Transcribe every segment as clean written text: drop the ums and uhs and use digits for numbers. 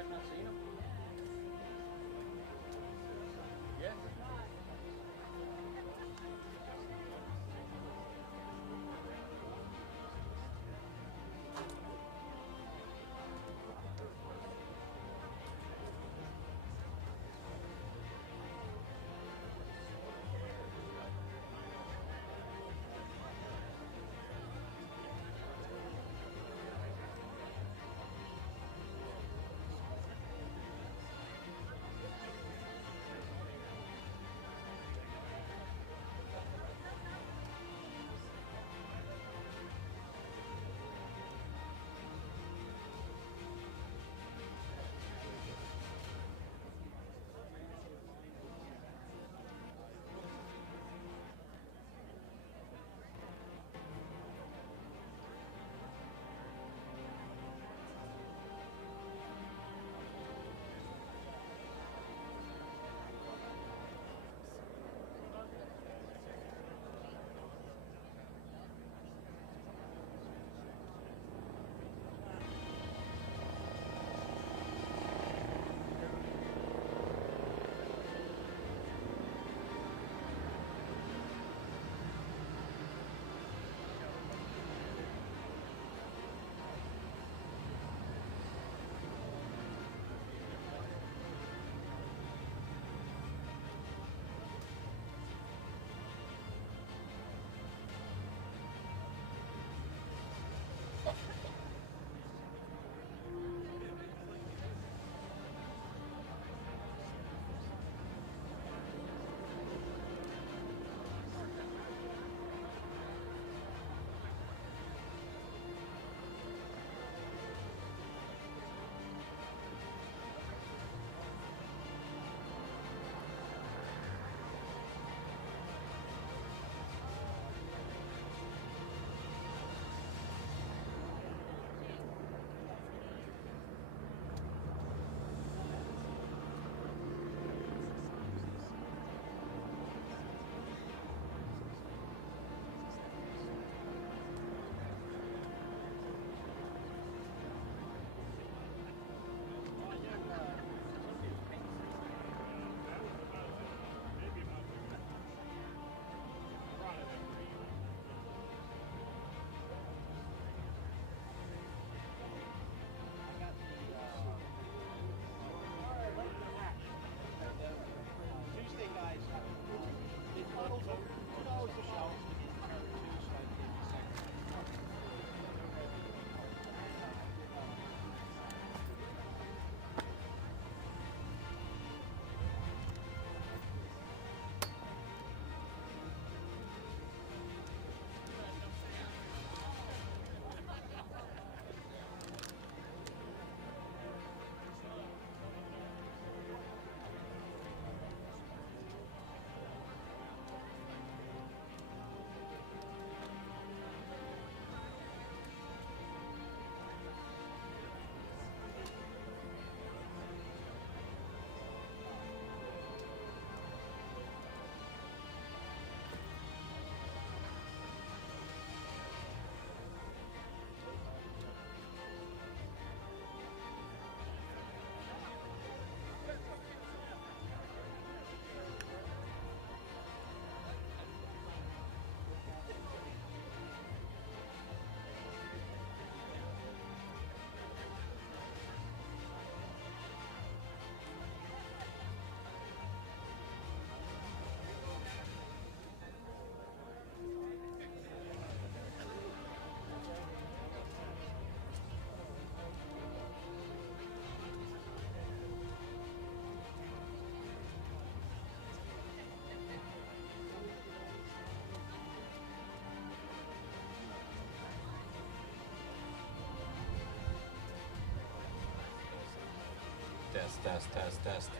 have not seen them. Yeah. Test.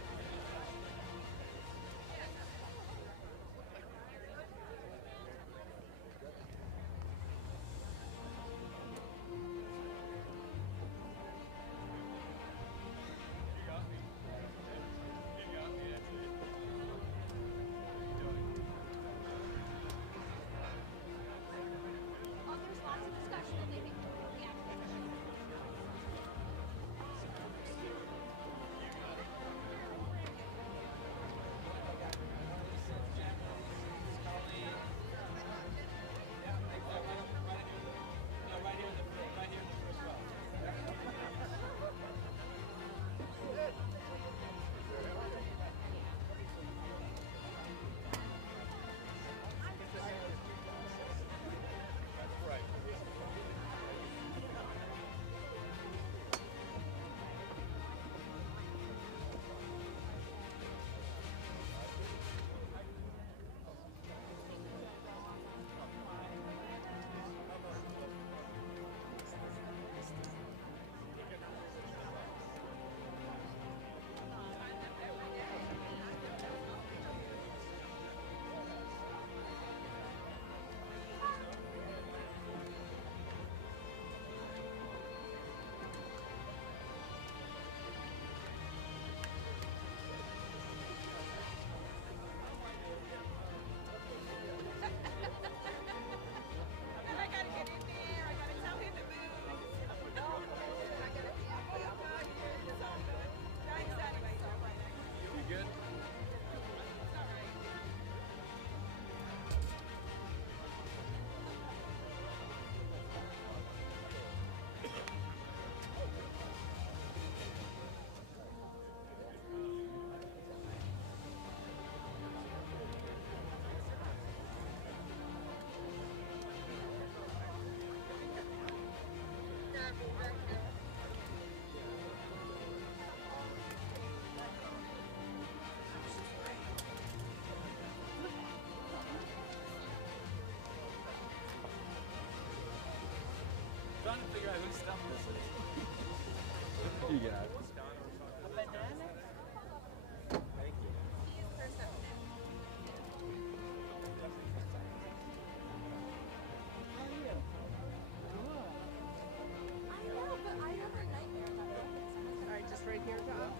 figure out whose stuff this is. You got it. Thank you. All right, just right here, John.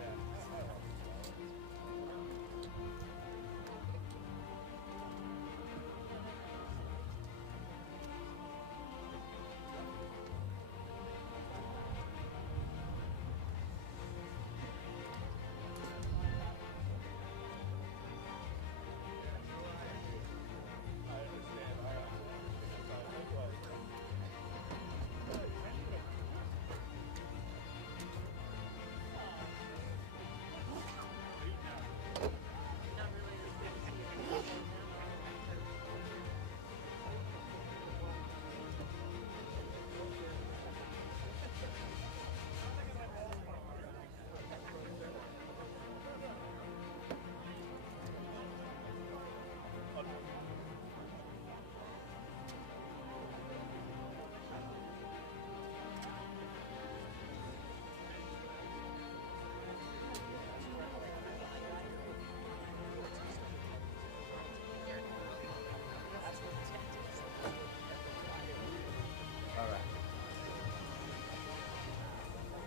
All right.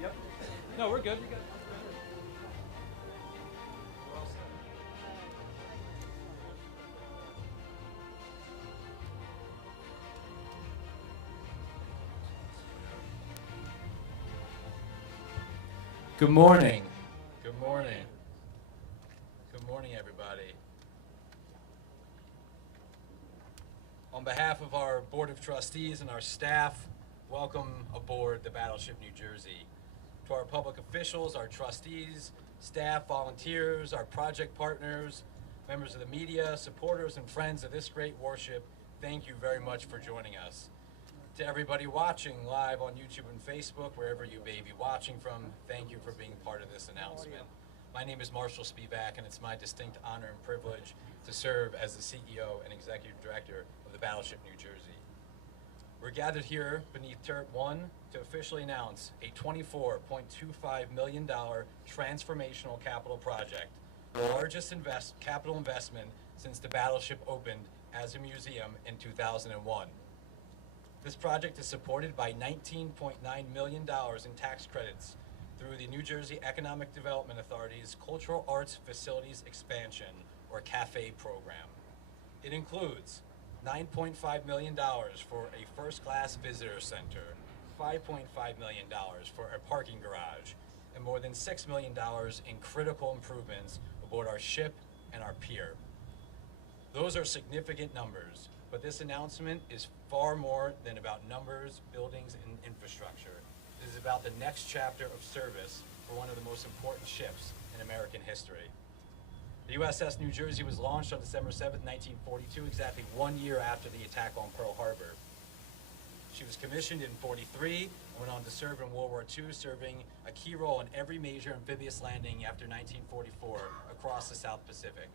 Yep. No, we're good. Good morning. Good morning. Good morning, everybody. On behalf of our Board of Trustees and our staff, welcome aboard the Battleship, New Jersey. To our public officials, our trustees, staff, volunteers, our project partners, members of the media, supporters, and friends of this great warship, thank you very much for joining us. To everybody watching live on YouTube and Facebook, wherever you may be watching from, thank you for being part of this announcement. My name is Marshall Spivak, and it's my distinct honor and privilege to serve as the CEO and Executive Director of the Battleship, New Jersey. We're gathered here beneath Turret 1 to officially announce a $24.25 million transformational capital project, the largest capital investment since the Battleship opened as a museum in 2001. This project is supported by $19.9 million in tax credits through the New Jersey Economic Development Authority's Cultural Arts Facilities Expansion, or CAFE program. It includes $9.5 million for a first-class visitor center, $5.5 million for a parking garage, and more than $6 million in critical improvements aboard our ship and our pier. Those are significant numbers, but this announcement is far more than about numbers, buildings, and infrastructure. It is about the next chapter of service for one of the most important ships in American history. The USS New Jersey was launched on December 7, 1942, exactly 1 year after the attack on Pearl Harbor. She was commissioned in 43 and went on to serve in World War II, serving a key role in every major amphibious landing after 1944 across the South Pacific.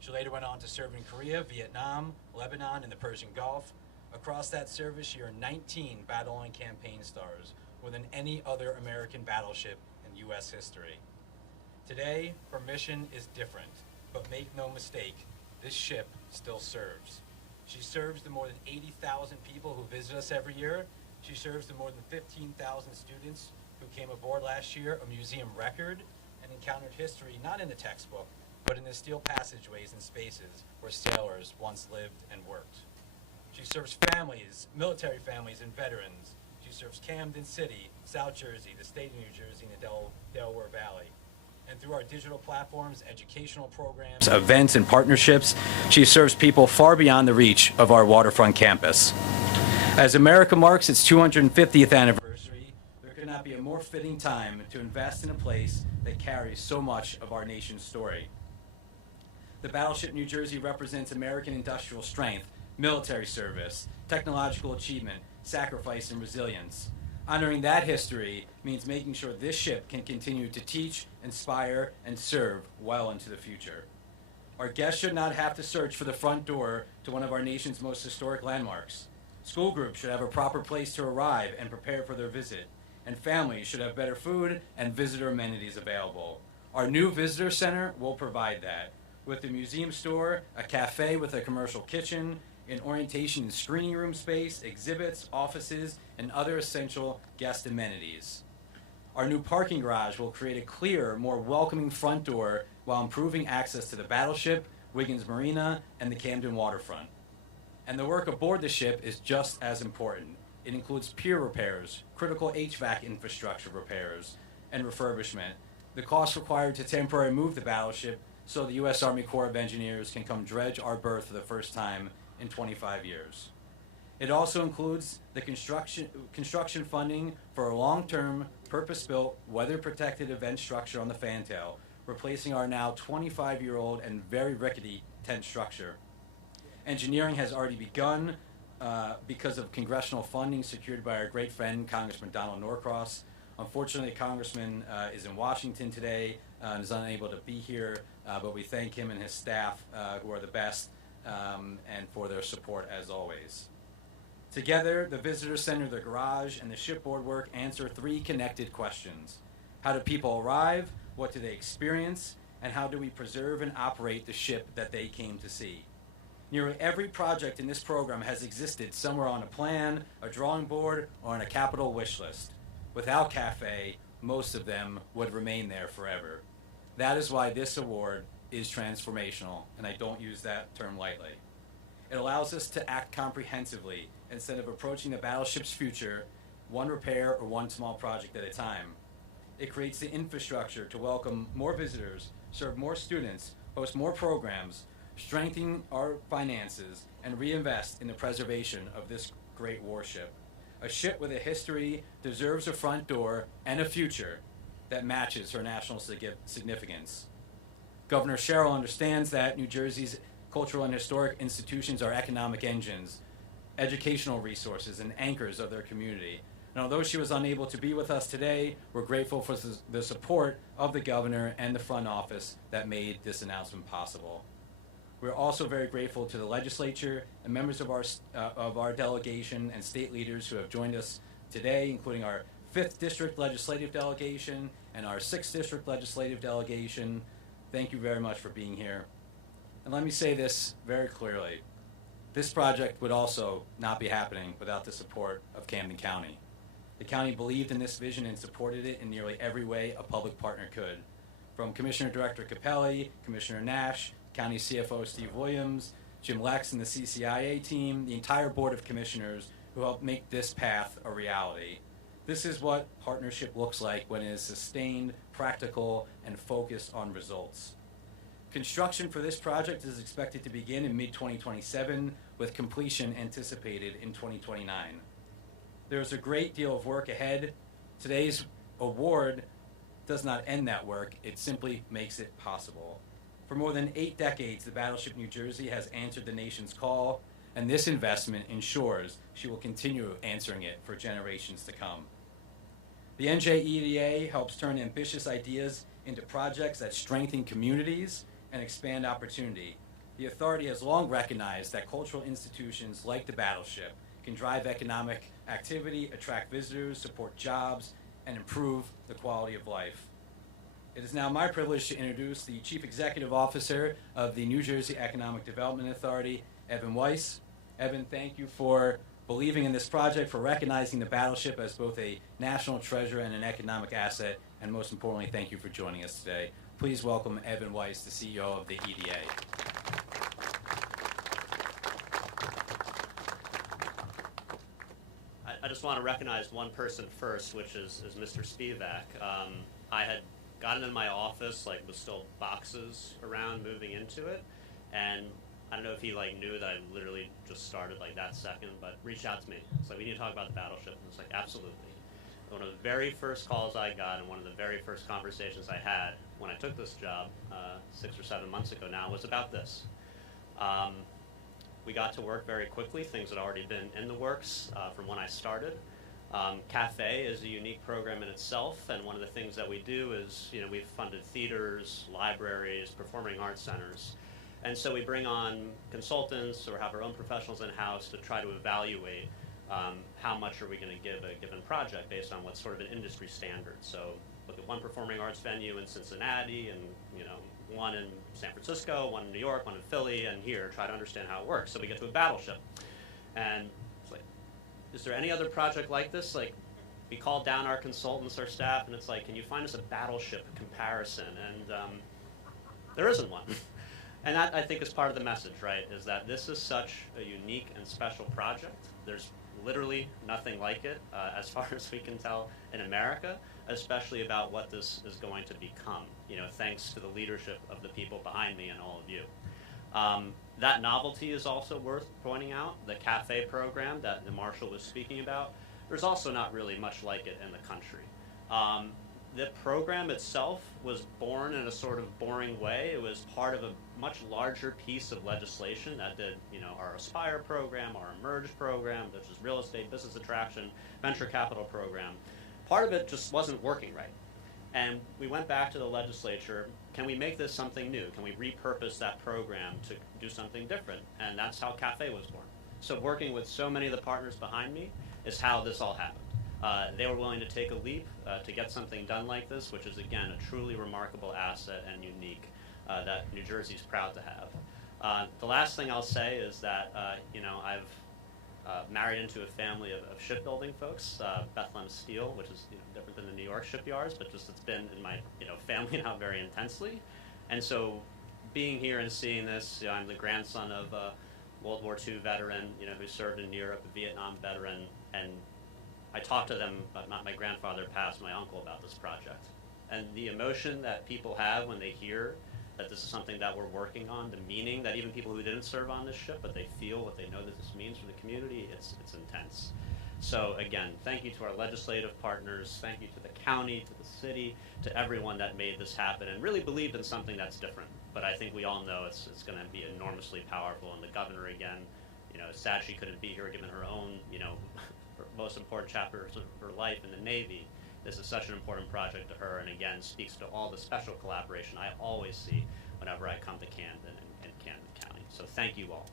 She later went on to serve in Korea, Vietnam, Lebanon, and the Persian Gulf. Across that service, she earned 19 battle and campaign stars, more than any other American battleship in U.S. history. Today, her mission is different, but make no mistake, this ship still serves. She serves the more than 80,000 people who visit us every year. She serves the more than 15,000 students who came aboard last year, a museum record, and encountered history not in the textbook, but in the steel passageways and spaces where sailors once lived and worked. She serves families, military families, and veterans. She serves Camden City, South Jersey, the state of New Jersey, and the Delaware Valley. And through our digital platforms, educational programs, events, and partnerships, she serves people far beyond the reach of our waterfront campus. As America marks its 250th anniversary, there could not be a more fitting time to invest in a place that carries so much of our nation's story. The Battleship New Jersey represents American industrial strength, military service, technological achievement, sacrifice, and resilience. Honoring that history means making sure this ship can continue to teach, inspire, and serve well into the future. Our guests should not have to search for the front door to one of our nation's most historic landmarks. School groups should have a proper place to arrive and prepare for their visit, and families should have better food and visitor amenities available. Our new visitor center will provide that, with a museum store, a cafe with a commercial kitchen, an orientation and screening room space, exhibits, offices, and other essential guest amenities. Our new parking garage will create a clearer, more welcoming front door while improving access to the Battleship, Wiggins Marina, and the Camden waterfront. And the work aboard the ship is just as important. It includes pier repairs, critical HVAC infrastructure repairs, and refurbishment. The costs required to temporarily move the Battleship so the U.S. Army Corps of Engineers can come dredge our berth for the first time in 25 years. It also includes the construction funding for a long-term, purpose-built, weather-protected event structure on the fantail, replacing our now 25-year-old and very rickety tent structure. Engineering has already begun because of congressional funding secured by our great friend, Congressman Donald Norcross. Unfortunately, the Congressman is in Washington today and is unable to be here, but we thank him and his staff, who are the best, and for their support as always. Together, the Visitor Center, the garage, and the shipboard work answer three connected questions. How do people arrive? What do they experience? And how do we preserve and operate the ship that they came to see? Nearly every project in this program has existed somewhere on a plan, a drawing board, or on a capital wish list. Without CAFE, most of them would remain there forever. That is why this award is transformational, and I don't use that term lightly. It allows us to act comprehensively instead of approaching the Battleship's future one repair or one small project at a time. It creates the infrastructure to welcome more visitors, serve more students, host more programs, strengthen our finances, and reinvest in the preservation of this great warship. A ship with a history deserves a front door and a future that matches her national significance. Governor Sherrill understands that New Jersey's cultural and historic institutions are economic engines, educational resources, and anchors of their community. And although she was unable to be with us today, we're grateful for the support of the governor and the front office that made this announcement possible. We're also very grateful to the legislature and members of our delegation and state leaders who have joined us today, including our 5th District Legislative Delegation and our 6th District Legislative Delegation. Thank you very much for being here. And let me say this very clearly. This project would also not be happening without the support of Camden County. The county believed in this vision and supported it in nearly every way a public partner could. From Commissioner Director Capelli, Commissioner Nash, County CFO Steve Williams, Jim Lex and the CCIA team, the entire Board of Commissioners who helped make this path a reality. This is what partnership looks like when it is sustained, practical, and focused on results. Construction for this project is expected to begin in mid-2027, with completion anticipated in 2029. There's a great deal of work ahead. Today's award does not end that work, it simply makes it possible. For more than 8 decades, the Battleship New Jersey has answered the nation's call, and this investment ensures she will continue answering it for generations to come. The NJEDA helps turn ambitious ideas into projects that strengthen communities and expand opportunity. The authority has long recognized that cultural institutions like the Battleship can drive economic activity, attract visitors, support jobs, and improve the quality of life. It is now my privilege to introduce the Chief Executive Officer of the New Jersey Economic Development Authority, Evan Weiss. Evan, thank you for believing in this project, for recognizing the Battleship as both a national treasure and an economic asset, and most importantly, thank you for joining us today. Please welcome Evan Weiss, the CEO of the EDA. I just want to recognize one person first, which is Mr. Spivak. I had gotten in my office, with still boxes around moving into it, and I don't know if he knew that I literally just started that second, but reached out to me. It's we need to talk about the Battleship. And it's absolutely. One of the very first calls I got and one of the very first conversations I had when I took this job 6 or 7 months ago now was about this. We got to work very quickly. Things had already been in the works from when I started. Cafe is a unique program in itself, and one of the things that we do is, we've funded theaters, libraries, performing arts centers. And so we bring on consultants or have our own professionals in-house to try to evaluate how much are we going to give a given project based on what's sort of an industry standard. So look at one performing arts venue in Cincinnati, and one in San Francisco, one in New York, one in Philly, and here, try to understand how it works. So we get to a Battleship. And it's like, is there any other project like this? Like, we call down our consultants, our staff, and it's like, can you find us a Battleship comparison? And there isn't one. And that, I think, is part of the message, right, is that this is such a unique and special project. There's literally nothing like it, as far as we can tell, in America, especially about what this is going to become, thanks to the leadership of the people behind me and all of you. That novelty is also worth pointing out. The cafe program that Marshall was speaking about, there's also not really much like it in the country. The program itself was born in a sort of boring way. It was part of a much larger piece of legislation that did, our Aspire program, our Emerge program, which is real estate, business attraction, venture capital program. Part of it just wasn't working right. And we went back to the legislature. Can we make this something new? Can we repurpose that program to do something different? And that's how Cafe was born. So working with so many of the partners behind me is how this all happened. They were willing to take a leap to get something done like this, which is, again, a truly remarkable asset and unique that New Jersey's proud to have. The last thing I'll say is that, I've married into a family of shipbuilding folks, Bethlehem Steel, which is different than the New York shipyards, but just it's been in my family now very intensely. And so being here and seeing this, I'm the grandson of a World War II veteran, who served in Europe, a Vietnam veteran, and I talked to them, but not my grandfather passed, my uncle, about this project. And the emotion that people have when they hear that this is something that we're working on, the meaning that even people who didn't serve on this ship, but they feel what they know that this means for the community, it's intense. So again, thank you to our legislative partners, thank you to the county, to the city, to everyone that made this happen and really believed in something that's different. But I think we all know it's going to be enormously powerful. And the governor, again, sad she couldn't be here given her own, her most important chapters of her life in the Navy. This is such an important project to her, and again, speaks to all the special collaboration I always see whenever I come to Camden and Camden County. So thank you all.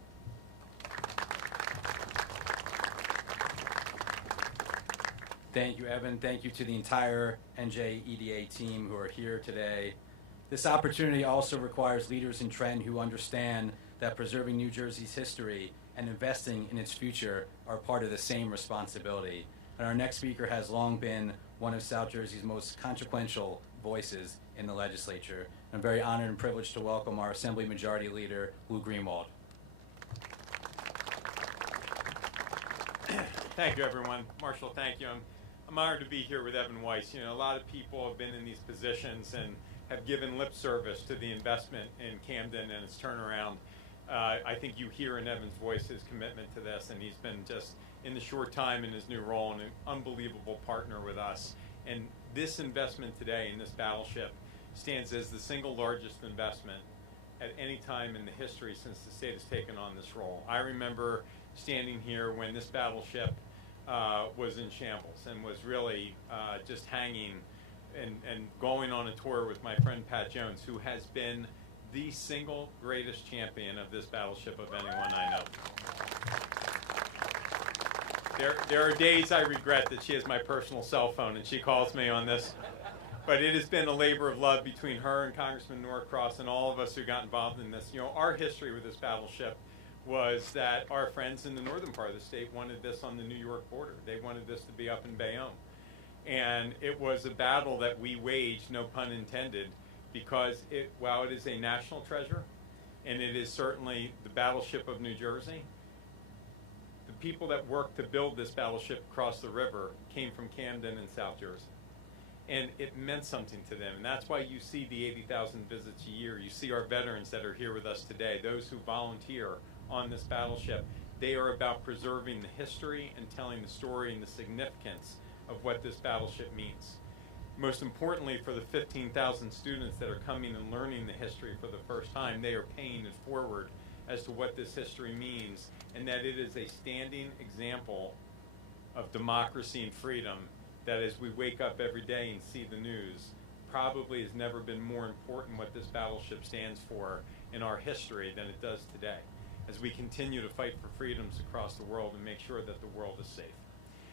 Thank you, Evan. Thank you to the entire NJEDA team who are here today. This opportunity also requires leaders in Trenton who understand that preserving New Jersey's history and investing in its future are part of the same responsibility. And our next speaker has long been one of South Jersey's most consequential voices in the legislature. I'm very honored and privileged to welcome our Assembly Majority Leader, Lou Greenwald. Thank you, everyone. Marshall, thank you. I'm honored to be here with Evan Weiss. A lot of people have been in these positions and have given lip service to the investment in Camden and its turnaround. I think you hear in Evan's voice his commitment to this, and he's been just, in the short time in his new role, an unbelievable partner with us. And this investment today in this Battleship stands as the single largest investment at any time in the history since the state has taken on this role. I remember standing here when this Battleship was in shambles and was really just hanging and going on a tour with my friend Pat Jones, who has been the single greatest champion of this Battleship of anyone I know. There are days I regret that she has my personal cell phone and she calls me on this, but it has been a labor of love between her and Congressman Norcross and all of us who got involved in this. Our history with this Battleship was that our friends in the northern part of the state wanted this on the New York border. They wanted this to be up in Bayonne. And it was a battle that we waged, no pun intended, because while it is a national treasure, and it is certainly the Battleship of New Jersey, the people that worked to build this Battleship across the river came from Camden and South Jersey. And it meant something to them, and that's why you see the 80,000 visits a year. You see our veterans that are here with us today, those who volunteer on this Battleship. They are about preserving the history and telling the story and the significance of what this Battleship means. Most importantly, for the 15,000 students that are coming and learning the history for the first time, they are paying it forward as to what this history means, and that it is a standing example of democracy and freedom that as we wake up every day and see the news, probably has never been more important what this Battleship stands for, in our history than it does today, as we continue to fight for freedoms across the world and make sure that the world is safe.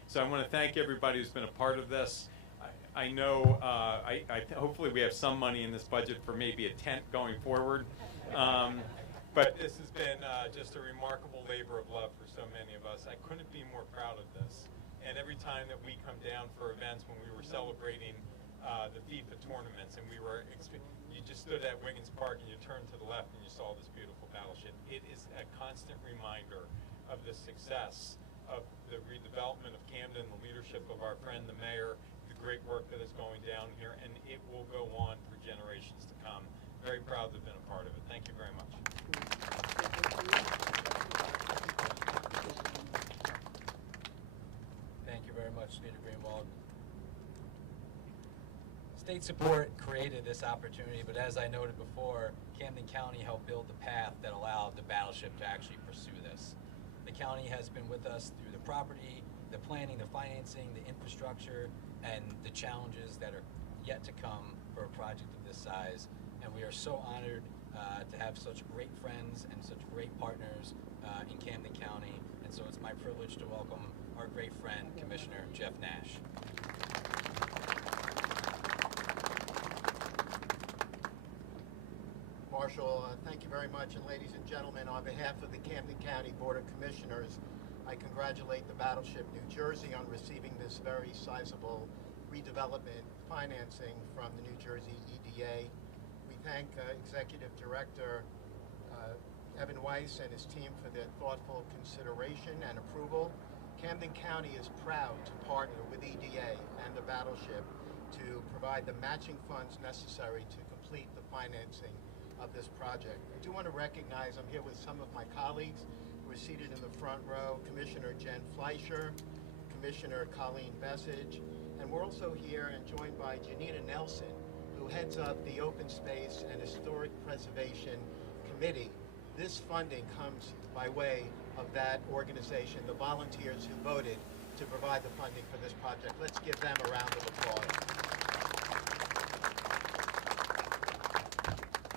So I want to thank everybody who's been a part of this. I know, hopefully we have some money in this budget for maybe a tent going forward. But this has been just a remarkable labor of love for so many of us. I couldn't be more proud of this. And every time that we come down for events, when we were celebrating the FIFA tournaments, and you just stood at Wiggins Park and you turned to the left and you saw this beautiful battleship. It is a constant reminder of the success of the redevelopment of Camden, the leadership of our friend the mayor, the great work that is going down here, and it will go on for generations to come. Very proud to have been a part of it. Thank you very much. Thank you very much, Leader Greenwald. State support created this opportunity, but as I noted before, Camden County helped build the path that allowed the Battleship to actually pursue this. The county has been with us through the property, the planning, the financing, the infrastructure, and the challenges that are yet to come for a project of this size. And we are so honored to have such great friends and such great partners in Camden County. And so it's my privilege to welcome our great friend, Commissioner Jeff Nash. Marshall, thank you very much. And ladies and gentlemen, on behalf of the Camden County Board of Commissioners, I congratulate the Battleship New Jersey on receiving this very sizable redevelopment financing from the New Jersey EDA. We thank Executive Director Evan Weiss and his team for their thoughtful consideration and approval. Camden County is proud to partner with EDA and the Battleship to provide the matching funds necessary to complete the financing of this project. I do want to recognize, I'm here with some of my colleagues who are seated in the front row, Commissioner Jen Fleischer, Commissioner Colleen Bessage, and we're also here and joined by Janita Nelson, who heads up the Open Space and Historic Preservation Committee. This funding comes by way of that organization, the volunteers who voted to provide the funding for this project. Let's give them a round of applause.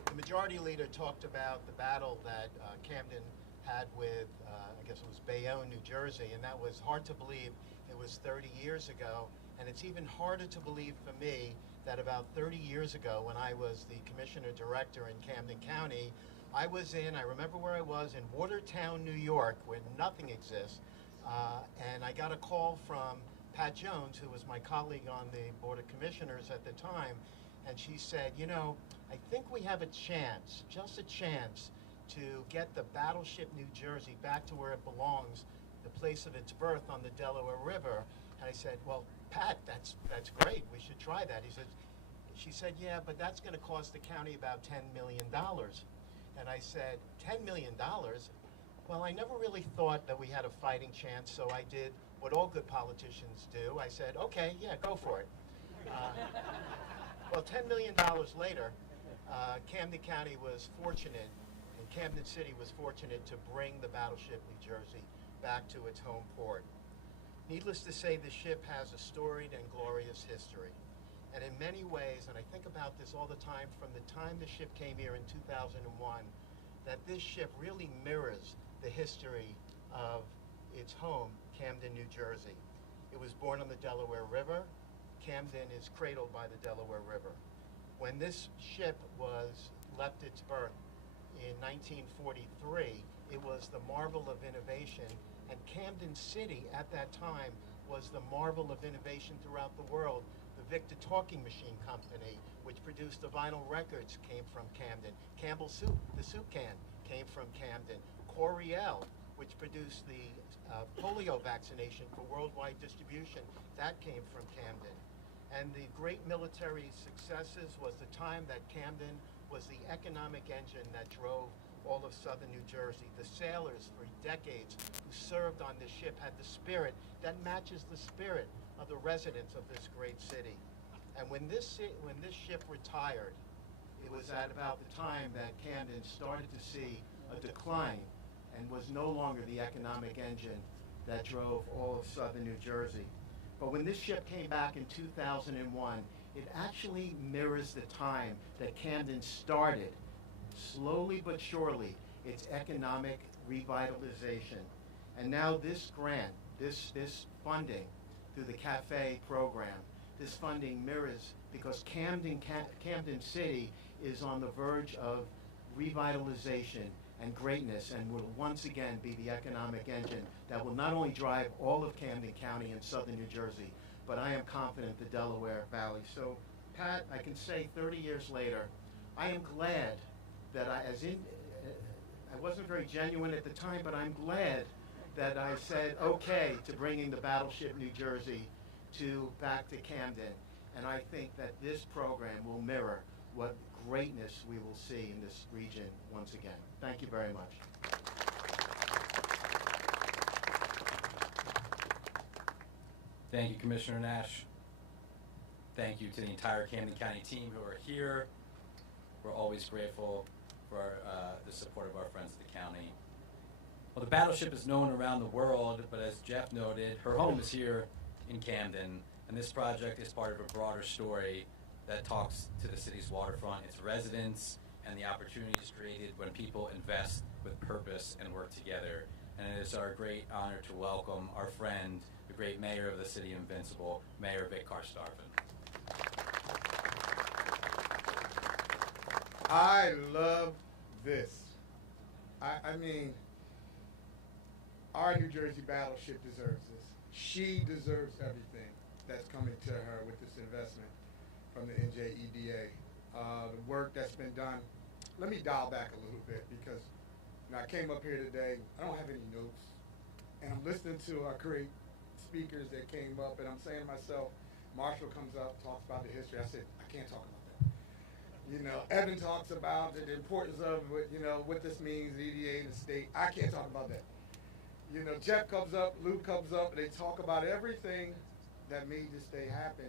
The Majority Leader talked about the battle that Camden had with, I guess it was Bayonne, New Jersey, and that was hard to believe. It was 30 years ago, and it's even harder to believe for me that about 30 years ago, when I was the Commissioner Director in Camden County, I remember where I was, in Watertown, New York, where nothing exists, and I got a call from Pat Jones, who was my colleague on the Board of Commissioners at the time, and she said, you know, I think we have a chance, just a chance, to get the Battleship New Jersey back to where it belongs, the place of its birth on the Delaware River. And I said, well, Pat, that's great. We should try that. She said, yeah, but that's going to cost the county about $10 million. And I said, $10 million? Well, I never really thought that we had a fighting chance, so I did what all good politicians do. I said, okay, yeah, go for it. Well, $10 million later, Camden County was fortunate, and Camden City was fortunate to bring the Battleship New Jersey back to its home port. Needless to say, the ship has a storied and glorious history. And in many ways, and I think about this all the time, from the time the ship came here in 2001, that this ship really mirrors the history of its home, Camden, New Jersey. It was born on the Delaware River. Camden is cradled by the Delaware River. When this ship left its berth in 1943, it was the marvel of innovation, and Camden City at that time was the marvel of innovation throughout the world. The Victor Talking Machine Company, which produced the vinyl records, came from Camden. Campbell Soup, the soup can, came from Camden. Coriel, which produced the polio vaccination for worldwide distribution, that came from Camden. And the great military successes was the time that Camden was the economic engine that drove all of southern New Jersey. The sailors for decades who served on this ship had the spirit that matches the spirit of the residents of this great city. And when this ship retired, it was at about the time that Camden started to see a decline and was no longer the economic engine that drove all of southern New Jersey. But when this ship came back in 2001, it actually mirrors the time that Camden started slowly but surely, it's economic revitalization. And now this grant, this funding through the CAFE program, this funding mirrors, because Camden City is on the verge of revitalization and greatness, and will once again be the economic engine that will not only drive all of Camden County and southern New Jersey, but I am confident the Delaware Valley. So, Pat, I can say 30 years later, I am glad that I wasn't very genuine at the time, but I'm glad that I said okay to bringing the Battleship New Jersey back to Camden. And I think that this program will mirror what greatness we will see in this region once again. Thank you very much. Thank you, Commissioner Nash. Thank you to the entire Camden County team who are here. We're always grateful for the support of our friends at the county. Well, the Battleship is known around the world, but as Jeff noted, her home is here in Camden, and this project is part of a broader story that talks to the city's waterfront, its residents, and the opportunities created when people invest with purpose and work together. And it is our great honor to welcome our friend, the great mayor of the city of Invincible, Mayor Vic Karstafen. I love this. I mean, our New Jersey Battleship deserves this. She deserves everything that's coming to her with this investment from the NJEDA. The work that's been done. Let me dial back a little bit because I came up here today. I don't have any notes. And I'm listening to our great speakers that came up, and I'm saying to myself, Marshall comes up, talks about the history. I said, I can't talk about that. You know, Evan talks about the importance of what this means, the EDA and the state. I can't talk about that. You know, Jeff comes up, Luke comes up, and they talk about everything that made this day happen.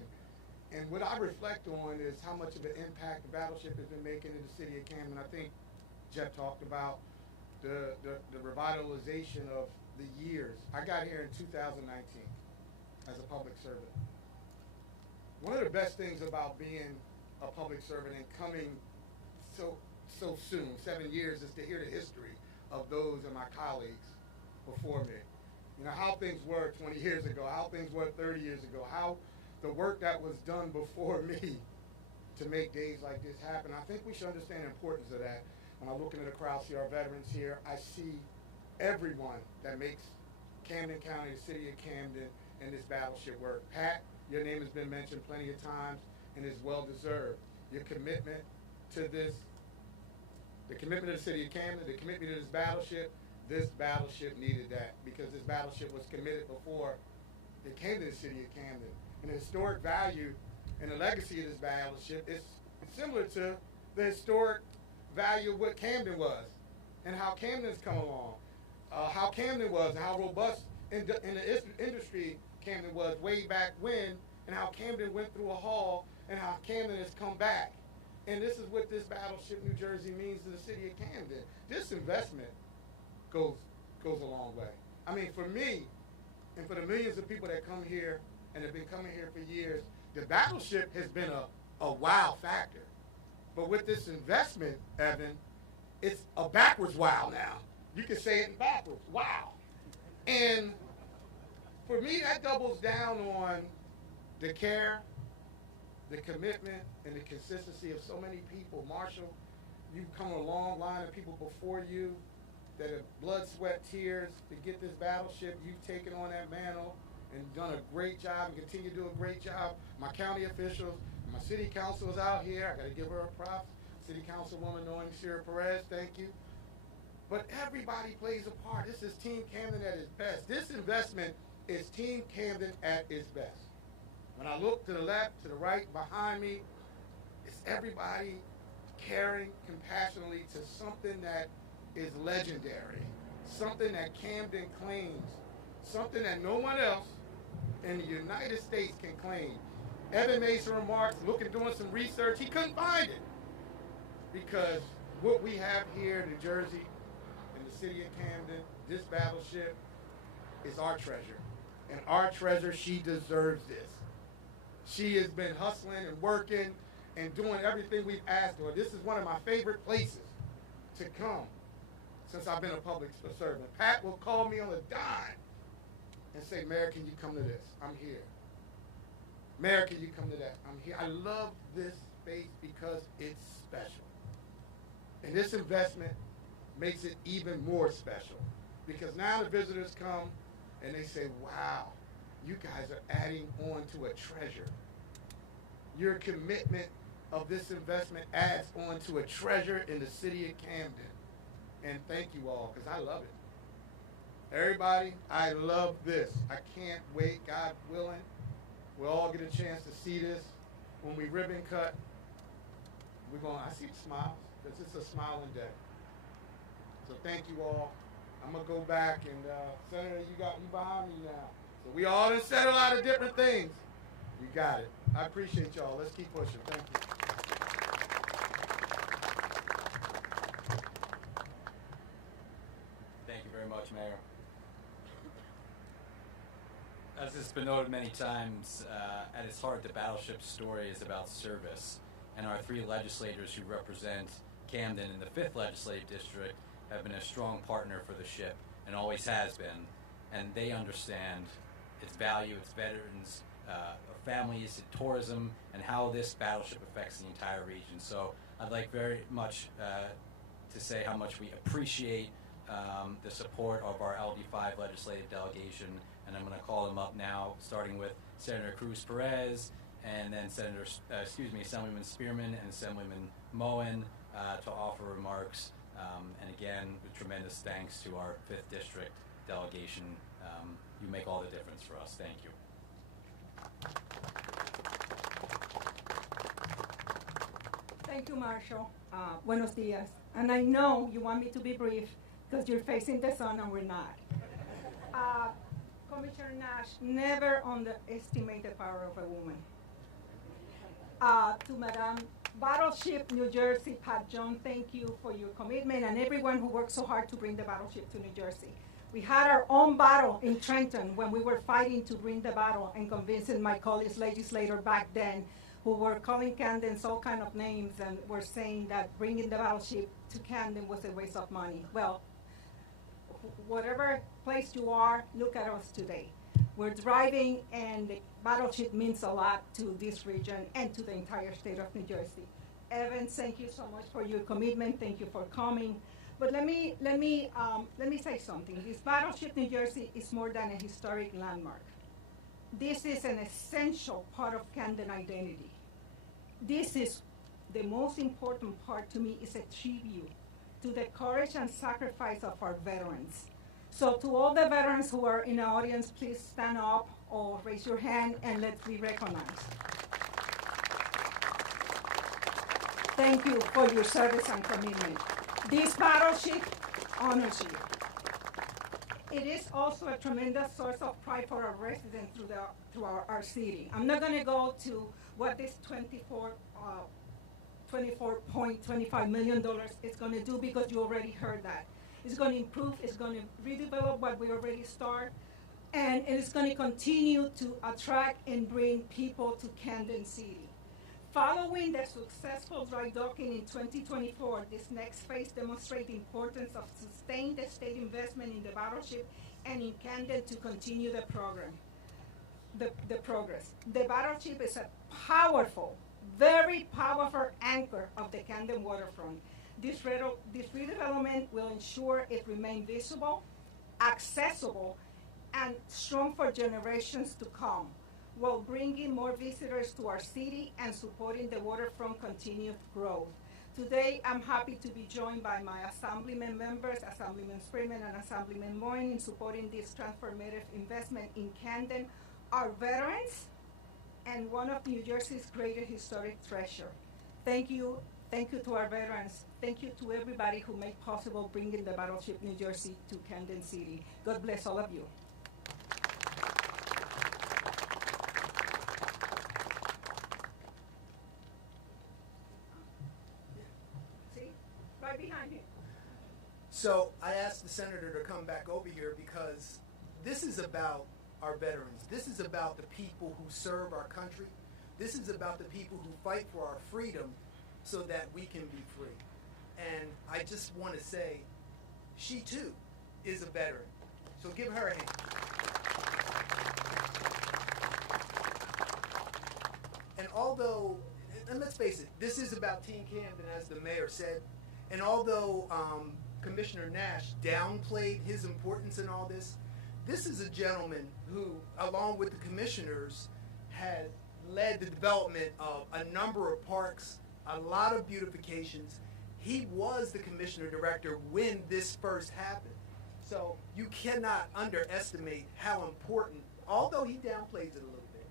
And what I reflect on is how much of an impact the Battleship has been making in the city of Camden. I think Jeff talked about the revitalization of the years. I got here in 2019 as a public servant. One of the best things about being a public servant and coming so soon, 7 years, is to hear the history of those of my colleagues before me. You know, how things were 20 years ago, how things were 30 years ago, how the work that was done before me to make days like this happen. I think we should understand the importance of that. When I look into the crowd, see our veterans here, I see everyone that makes Camden County, the city of Camden, and this Battleship work. Pat, your name has been mentioned plenty of times and is well deserved. Your commitment to this, the commitment to the city of Camden, the commitment to this Battleship needed that, because this Battleship was committed before it came to the city of Camden. And the historic value and the legacy of this Battleship is similar to the historic value of what Camden was and how Camden's come along, how Camden was and how robust in the industry Camden was way back when, and how Camden went through a haul and how Camden has come back. And this is what this Battleship New Jersey means to the city of Camden. This investment goes a long way. I mean, for me and for the millions of people that come here and have been coming here for years, the Battleship has been a wow factor. But with this investment, Evan, it's a backwards wow now. You can say it in backwards, wow. And for me, that doubles down on the care, the commitment, and the consistency of so many people. Marshall, you've come a long line of people before you that have blood, sweat, tears to get this Battleship. You've taken on that mantle and done a great job and continue to do a great job. My county officials, my city council is out here. I got to give her a props. City Councilwoman Noemi Shira Perez, thank you. But everybody plays a part. This is Team Camden at its best. This investment is Team Camden at its best. When I look to the left, to the right, behind me, it's everybody caring compassionately to something that is legendary, something that Camden claims, something that no one else in the United States can claim. Evan made some remarks, doing some research. He couldn't find it because what we have here in New Jersey, in the city of Camden, this Battleship is our treasure. And our treasure, she deserves this. She has been hustling and working and doing everything we've asked her. This is one of my favorite places to come since I've been a public servant. Pat will call me on a dime and say, Mayor, can you come to this? I'm here. Mayor, can you come to that? I'm here. I love this space because it's special. And this investment makes it even more special because now the visitors come and they say, wow, you guys are adding on to a treasure. Your commitment of this investment adds on to a treasure in the city of Camden. And thank you all, because I love it. Everybody, I love this. I can't wait, God willing. We'll all get a chance to see this when we ribbon cut. I see smiles, because it's a smiling day. So thank you all. I'm going to go back, and Senator, you behind me now. So we all done said a lot of different things. You got it. I appreciate y'all. Let's keep pushing. Thank you. Thank you very much, Mayor. As has been noted many times, at its heart, the Battleship story is about service. And our three legislators who represent Camden in the 5th Legislative District have been a strong partner for the ship and always has been. And they understand its value, its veterans, families, tourism, and how this battleship affects the entire region. So I'd like very much to say how much we appreciate the support of our LD5 legislative delegation, and I'm going to call them up now, starting with Senator Cruz Perez, and then Assemblyman Spearman and Assemblyman Moen to offer remarks. And again, with tremendous thanks to our 5th District delegation. You make all the difference for us. Thank you. Thank you, Marshall. Buenos dias. And I know you want me to be brief because you're facing the sun and we're not. Commissioner Nash, never underestimate the power of a woman. To Madam Battleship New Jersey, Pat John, thank you for your commitment and everyone who worked so hard to bring the Battleship to New Jersey. We had our own battle in Trenton when we were fighting to bring the battle and convincing my colleagues legislators back then who were calling Camden all kind of names and were saying that bringing the Battleship to Camden was a waste of money. Well, whatever place you are, look at us today. We're driving, and the Battleship means a lot to this region and to the entire state of New Jersey. Evans, thank you so much for your commitment. Thank you for coming. But let me say something. This Battleship New Jersey is more than a historic landmark. This is an essential part of Camden identity. This is the most important part to me, is a tribute to the courage and sacrifice of our veterans. So to all the veterans who are in the audience, please stand up or raise your hand and let's be recognized. Thank you for your service and commitment. This Battleship honors you. It is also a tremendous source of pride for our residents through our city. I'm not going to go to what this $24.25 million is going to do because you already heard that. It's going to improve, it's going to redevelop what we already started, and it's going to continue to attract and bring people to Camden City. Following the successful dry docking in 2024, this next phase demonstrates the importance of sustained state investment in the Battleship and in Camden to continue the program, the progress. The Battleship is a powerful, very powerful anchor of the Camden waterfront. This redevelopment will ensure it remains visible, accessible, and strong for generations to come, while bringing more visitors to our city and supporting the waterfront continued growth. Today, I'm happy to be joined by my Assemblyman members, Assemblyman Spearman and Assemblyman Moen, in supporting this transformative investment in Camden, our veterans, and one of New Jersey's greatest historic treasure. Thank you to our veterans. Thank you to everybody who made possible bringing the Battleship New Jersey to Camden City. God bless all of you. See, right behind him. So I asked the senator to come back over here because this is about our veterans. This is about the people who serve our country. This is about the people who fight for our freedom so that we can be free. And I just want to say, she too is a veteran. So give her a hand. And although, and let's face it, this is about Team Camden, as the mayor said, and although Commissioner Nash downplayed his importance in all this, this is a gentleman who, along with the commissioners, had led the development of a number of parks, a lot of beautifications. He was the commissioner director when this first happened. So you cannot underestimate how important, although he downplays it a little bit,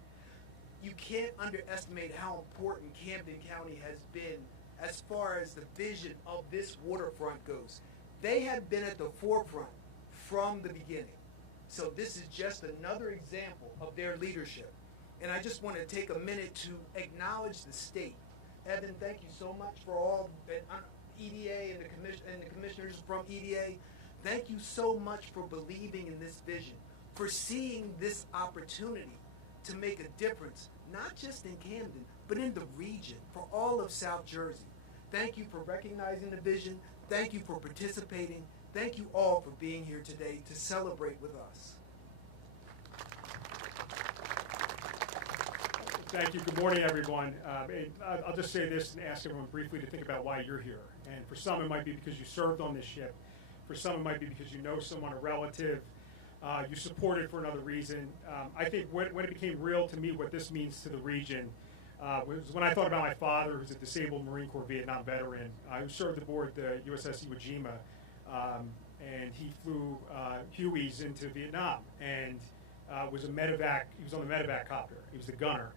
you can't underestimate how important Camden County has been as far as the vision of this waterfront goes. They have been at the forefront from the beginning. So this is just another example of their leadership. And I just want to take a minute to acknowledge the state. Evan, thank you so much for all, EDA and the commissioners from EDA. Thank you so much for believing in this vision, for seeing this opportunity to make a difference, not just in Camden, but in the region, for all of South Jersey. Thank you for recognizing the vision. Thank you for participating. Thank you all for being here today to celebrate with us. Thank you. Good morning, everyone. I'll just say this and ask everyone briefly to think about why you're here. And for some, it might be because you served on this ship. For some, it might be because you know someone, a relative. You support it for another reason. I think when it became real to me what this means to the region was when I thought about my father, who's a disabled Marine Corps Vietnam veteran, who served aboard the USS Iwo Jima, and he flew Hueys into Vietnam and was a medevac. He was on the medevac copter. He was the gunner.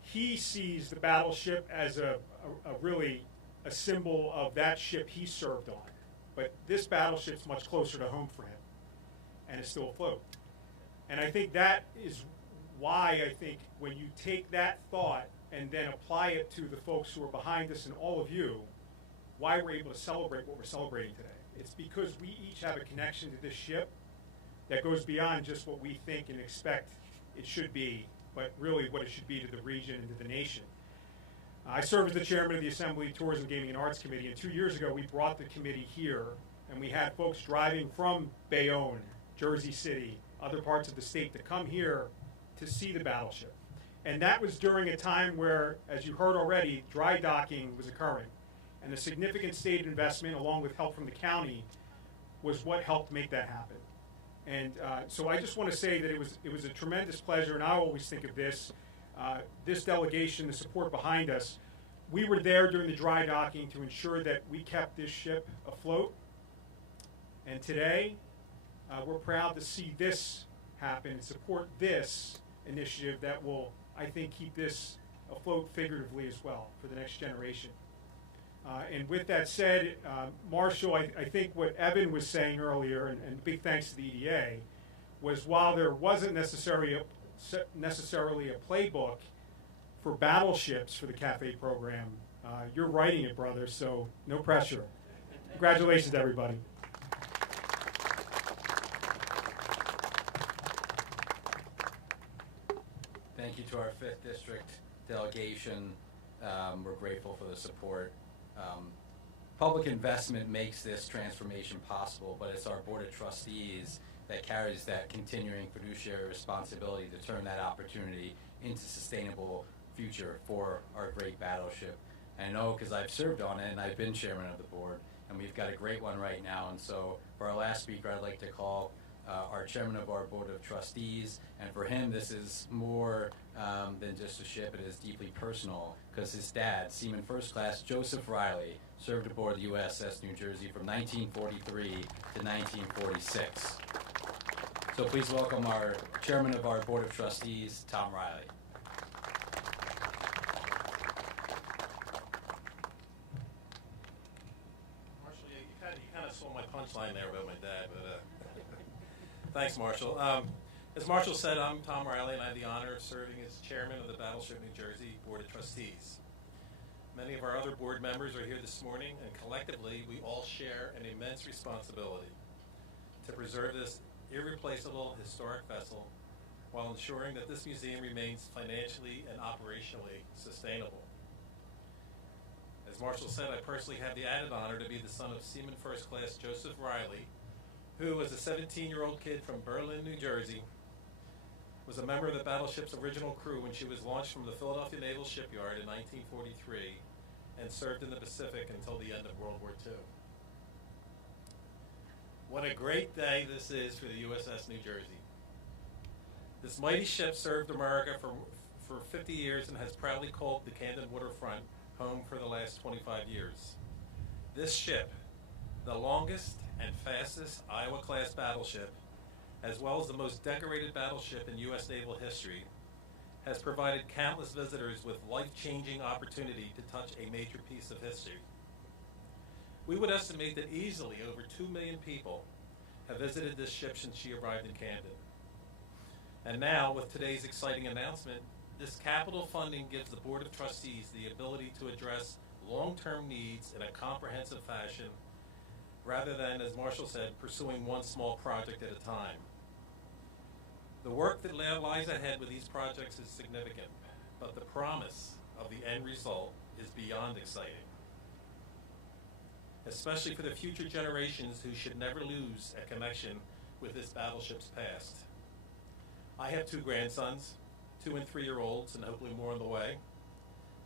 He sees the battleship as a really a symbol of that ship he served on. But this battleship's much closer to home for him, and is still afloat. And I think that is why I think when you take that thought and then apply it to the folks who are behind us and all of you, why we're able to celebrate what we're celebrating today. It's because we each have a connection to this ship that goes beyond just what we think and expect it should be, but really what it should be to the region and to the nation. I serve as the chairman of the Assembly Tourism, Gaming, and Arts Committee, and 2 years ago we brought the committee here, and we had folks driving from Bayonne, Jersey City, other parts of the state to come here to see the battleship. And that was during a time where, as you heard already, dry docking was occurring. And the significant state investment, along with help from the county, was what helped make that happen. And so I just want to say that it was a tremendous pleasure, and I always think of this delegation, the support behind us. We were there during the dry docking to ensure that we kept this ship afloat. And today, we're proud to see this happen and support this initiative that will, I think, keep this afloat figuratively as well for the next generation. And with that said, Marshall, I think what Evan was saying earlier, and big thanks to the EDA, was while there wasn't necessarily a playbook for battleships for the CAFE program, you're writing it, brother, so no pressure. Congratulations, everybody. Thank you to our 5th District delegation. We're grateful for the support. Public investment makes this transformation possible, but it's our Board of Trustees that carries that continuing fiduciary responsibility to turn that opportunity into sustainable future for our great battleship. And I know because I've served on it and I've been chairman of the board, and we've got a great one right now. And so for our last speaker, I'd like to call our chairman of our Board of Trustees, and for him this is more than just a ship. It is deeply personal because his dad, Seaman First Class Joseph Riley, served aboard the USS New Jersey from 1943 to 1946. So please welcome our chairman of our Board of Trustees, Tom Riley. Marshall, you kind of stole my punchline there about my dad, but thanks, Marshall. As Marshall said, I'm Tom Riley, and I have the honor of serving as chairman of the Battleship New Jersey Board of Trustees. Many of our other board members are here this morning, and collectively, we all share an immense responsibility to preserve this irreplaceable historic vessel while ensuring that this museum remains financially and operationally sustainable. As As Marshall said, I personally have the added honor to be the son of Seaman First Class Joseph Riley, who was a 17-year-old kid from Berlin, New Jersey, was a member of the Battleship's original crew when she was launched from the Philadelphia Naval Shipyard in 1943 and served in the Pacific until the end of World War II. What a great day this is for the USS New Jersey. This mighty ship served America for 50 years and has proudly called the Camden waterfront home for the last 25 years. This ship, the longest and fastest Iowa-class battleship, as well as the most decorated battleship in U.S. naval history, has provided countless visitors with life-changing opportunity to touch a major piece of history. We would estimate that easily over 2 million people have visited this ship since she arrived in Camden. And now, with today's exciting announcement, this capital funding gives the Board of Trustees the ability to address long-term needs in a comprehensive fashion, rather than, as Marshall said, pursuing one small project at a time. The work that lies ahead with these projects is significant, but the promise of the end result is beyond exciting, especially for the future generations who should never lose a connection with this battleship's past. I have 2 grandsons, 2 and 3-year-olds, and hopefully more on the way.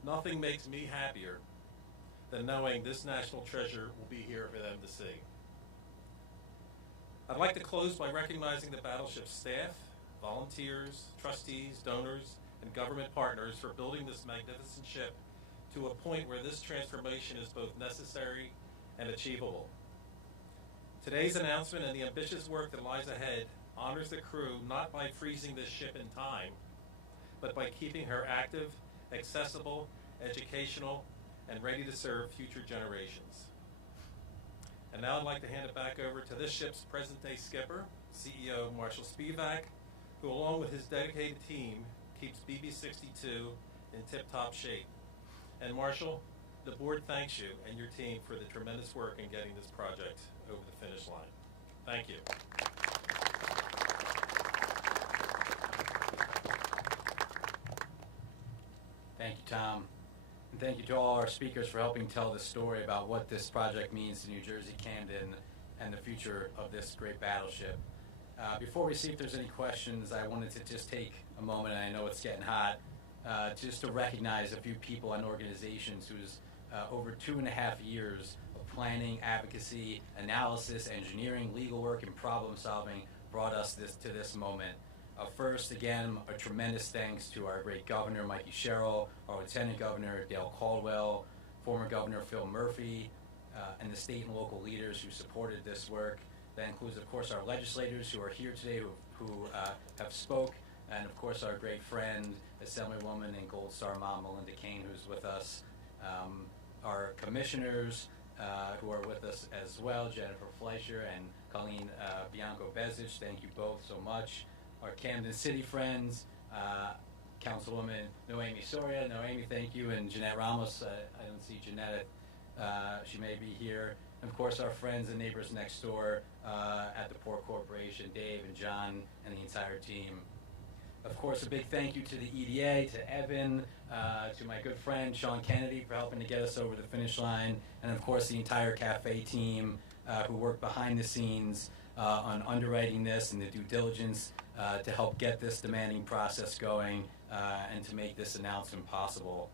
Nothing makes me happier than knowing this national treasure will be here for them to see. I'd like to close by recognizing the battleship's staff, volunteers, trustees, donors, and government partners for building this magnificent ship to a point where this transformation is both necessary and achievable. Today's announcement and the ambitious work that lies ahead honors the crew not by freezing this ship in time, but by keeping her active, accessible, educational, and ready to serve future generations. And now I'd like to hand it back over to this ship's present-day skipper, CEO Marshall Spivak, who along with his dedicated team keeps BB-62 in tip-top shape. And Marshall, the board thanks you and your team for the tremendous work in getting this project over the finish line. Thank you. Thank you, Tom. And thank you to all our speakers for helping tell the story about what this project means to New Jersey, Camden, and the future of this great battleship. Before we see if there's any questions, I wanted to just take a moment, and I know it's getting hot, just to recognize a few people and organizations whose over 2.5 years of planning, advocacy, analysis, engineering, legal work, and problem solving brought us to this moment. First, again, a tremendous thanks to our great governor, Mikey Sherrill, our Lieutenant Governor, Dale Caldwell, former Governor Phil Murphy, and the state and local leaders who supported this work. That includes, of course, our legislators who are here today who have spoke, and, of course, our great friend, Assemblywoman and Gold Star Mom Melinda Kane, who's with us. Our commissioners who are with us as well, Jennifer Fleischer and Colleen Bianco-Bezic, thank you both so much. Our Camden City friends, Councilwoman Noemi Soria. Noemi, thank you. And Jeanette Ramos, I don't see Jeanette. She may be here. And of course, our friends and neighbors next door at the Port Corporation, Dave and John and the entire team. Of course, a big thank you to the EDA, to Evan, to my good friend Sean Kennedy for helping to get us over the finish line, and of course the entire CAFE team who worked behind the scenes on underwriting this and the due diligence to help get this demanding process going and to make this announcement possible.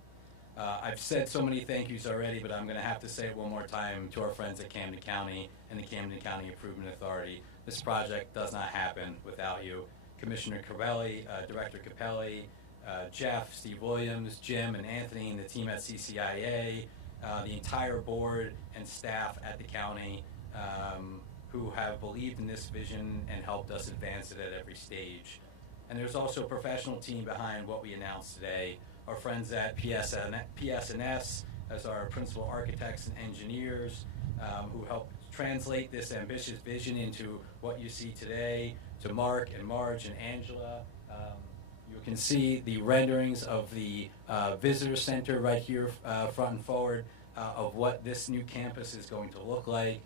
I've said so many thank yous already, but I'm going to have to say it one more time to our friends at Camden County and the Camden County Improvement Authority. This project does not happen without you. Commissioner Corelli, Director Capelli, Jeff, Steve Williams, Jim, and Anthony, and the team at CCIA, the entire board and staff at the county who have believed in this vision and helped us advance it at every stage. And there's also a professional team behind what we announced today. Our friends at PS&S as our principal architects and engineers who helped translate this ambitious vision into what you see today, to Mark and Marge and Angela. You can see the renderings of the visitor center right here front and forward of what this new campus is going to look like.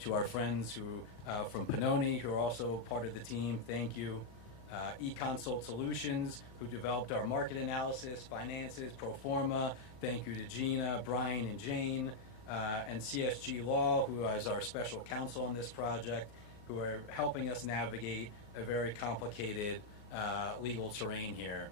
To our friends who from Pannoni who are also part of the team, thank you. eConsult Solutions, who developed our market analysis, finances, pro forma. Thank you to Gina, Brian, and Jane. And CSG Law, who is our special counsel on this project, who are helping us navigate a very complicated legal terrain here.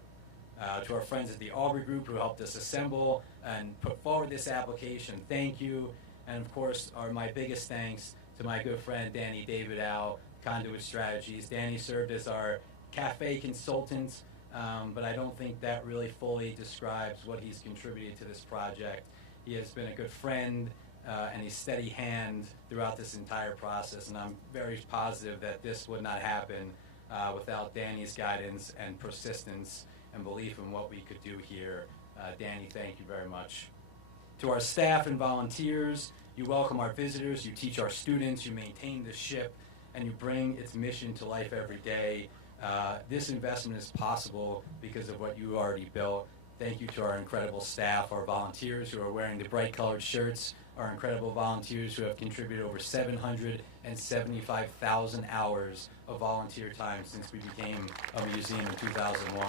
To our friends at the Aubrey Group, who helped us assemble and put forward this application, thank you. And of course, my biggest thanks to my good friend Danny David Al, Conduit Strategies. Danny served as our cafe consultant, but I don't think that really fully describes what he's contributed to this project. He has been a good friend and a steady hand throughout this entire process, and I'm very positive that this would not happen without Danny's guidance and persistence and belief in what we could do here. Danny, thank you very much. To our staff and volunteers, you welcome our visitors, you teach our students, you maintain the ship, and you bring its mission to life every day. This investment is possible because of what you already built. Thank you to our incredible staff, our volunteers who are wearing the bright colored shirts, our incredible volunteers who have contributed over 775,000 hours of volunteer time since we became a museum in 2001.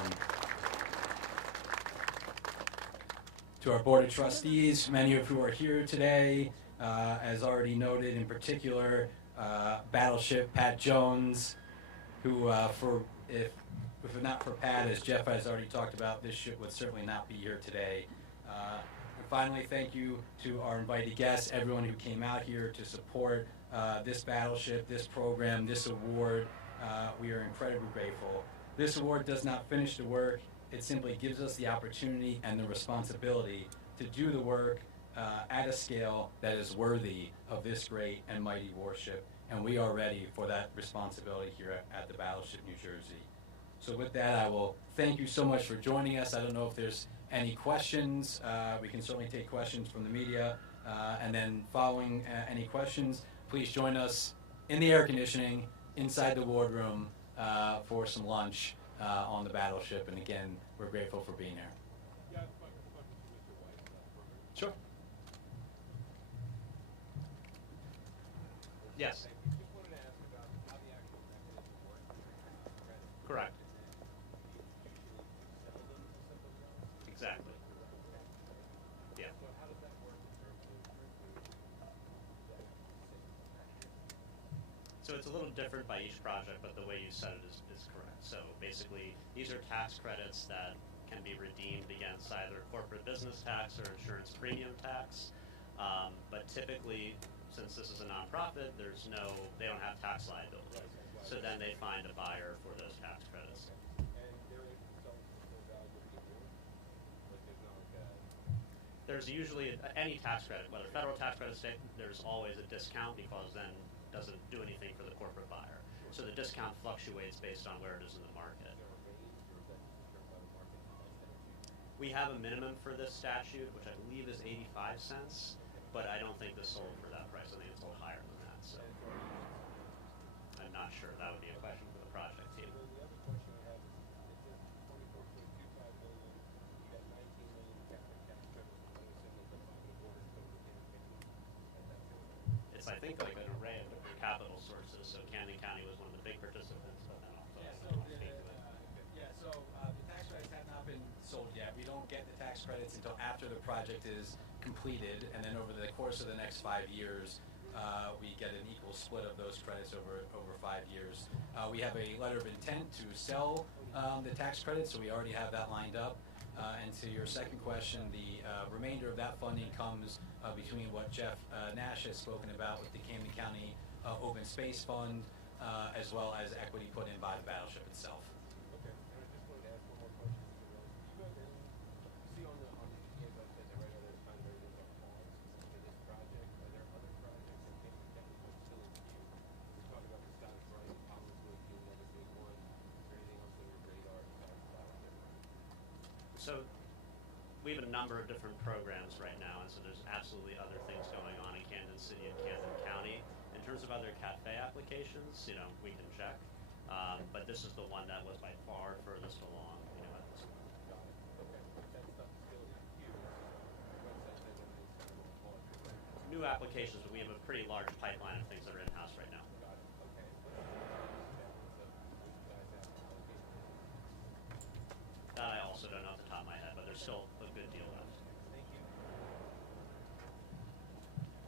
To our Board of Trustees, many of who are here today, as already noted, in particular, Battleship, Pat Jones, who, if not for Pat, as Jeff has already talked about, this ship would certainly not be here today. And finally, thank you to our invited guests, everyone who came out here to support this Battleship, this program, this award. We are incredibly grateful. This award does not finish the work. It simply gives us the opportunity and the responsibility to do the work at a scale that is worthy of this great and mighty warship. And we are ready for that responsibility here at the Battleship, New Jersey. So with that, I will thank you so much for joining us. I don't know if there's any questions. We can certainly take questions from the media. And then following any questions, please join us in the air conditioning inside the wardroom for some lunch on the Battleship. And again, we're grateful for being here. Sure. Yes. Correct. Exactly. Yeah. So it's a little different by each project, but the way you said it is correct. So basically, these are tax credits that can be redeemed against either corporate business tax or insurance premium tax. But typically, since this is a nonprofit, they don't have tax liability. So then they find a buyer for those tax credits. There's usually any tax credit, whether federal tax credit, state, there's always a discount because then it doesn't do anything for the corporate buyer. So the discount fluctuates based on where it is in the market. We have a minimum for this statute, which I believe is 85 cents, but I don't think this sold for that price. I think it's a little higher than that. So I'm not sure. That would be a question for the project team. It's, I think, like an array of different capital sources. So Camden County was one of the big participants, but then also the tax credits have not been sold yet. We don't get the tax credits until after the project is completed, and then over the course of the next 5 years, we get an equal split of those credits over 5 years. We have a letter of intent to sell the tax credits, so we already have that lined up. And to your second question, the remainder of that funding comes between what Jeff Nash has spoken about with the Camden County Open Space Fund, as well as equity put in by the Battleship itself. Okay, and I just wanted to ask one more question. You guys see on the handout that they write other kind of areas on pause for this project. Are there other projects that Camden County are still in queue? We're talking about the Scottish Rite, Collinswood being another big one. Is there anything else on your radar besides Battleship? So we have a number of different programs right now, and so there's absolutely other things going on in Camden City and Camden County. In terms of other cafe applications, we can check. But this is the one that was by far furthest along, at this point. Got it. Okay. That stuff is still in queue. Website says everything's kind of on pause. New applications, but we have a pretty large pipeline of things that are in-house right now. Got it. Okay. What's the status of what you guys have allocated still a good deal left. Thank you.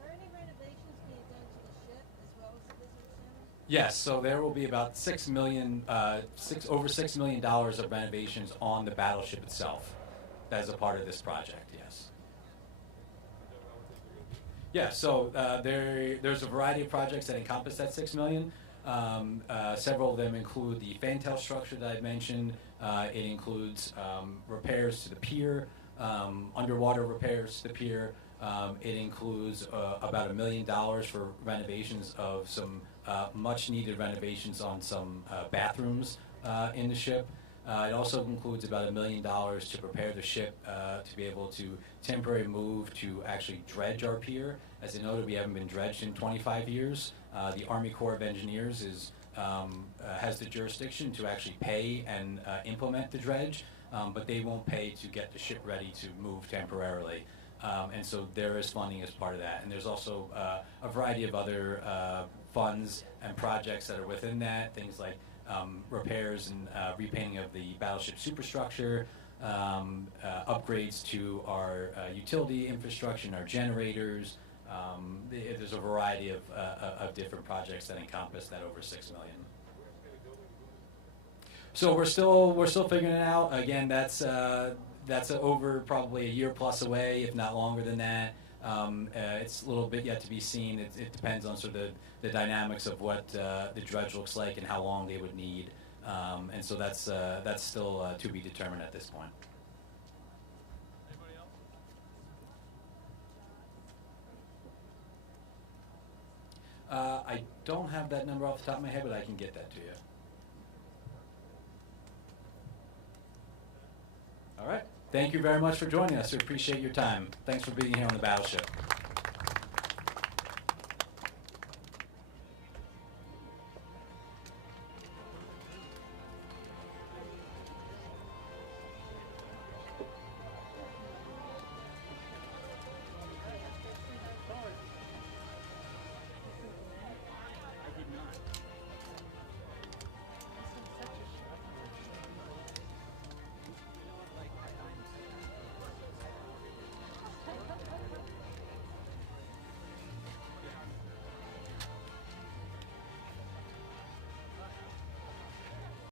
Are any renovations being done to the ship as well as the visitor center? Yes, so there will be about over $6 million of renovations on the battleship itself as a part of this project, yes. Yeah, so there's a variety of projects that encompass that $6 million. Several of them include the fantail structure that I mentioned. It includes repairs to the pier, underwater repairs to the pier. It includes about $1 million for renovations of some much needed renovations on some bathrooms in the ship. It also includes about $1 million to prepare the ship to be able to temporarily move to actually dredge our pier. As I noted, we haven't been dredged in 25 years. The Army Corps of Engineers has the jurisdiction to actually pay and implement the dredge, but they won't pay to get the ship ready to move temporarily. And so there is funding as part of that. And there's also a variety of other funds and projects that are within that, things like repairs and repainting of the battleship superstructure, upgrades to our utility infrastructure and our generators. There's a variety of different projects that encompass that over $6 million. So we're still figuring it out. Again, that's over probably a year plus away, if not longer than that. It's a little bit yet to be seen. It depends on sort of the dynamics of what the dredge looks like and how long they would need. And so that's still to be determined at this point. Anybody else? I don't have that number off the top of my head, but I can get that to you. All right. Thank you very much for joining us. We appreciate your time. Thanks for being here on the Battleship.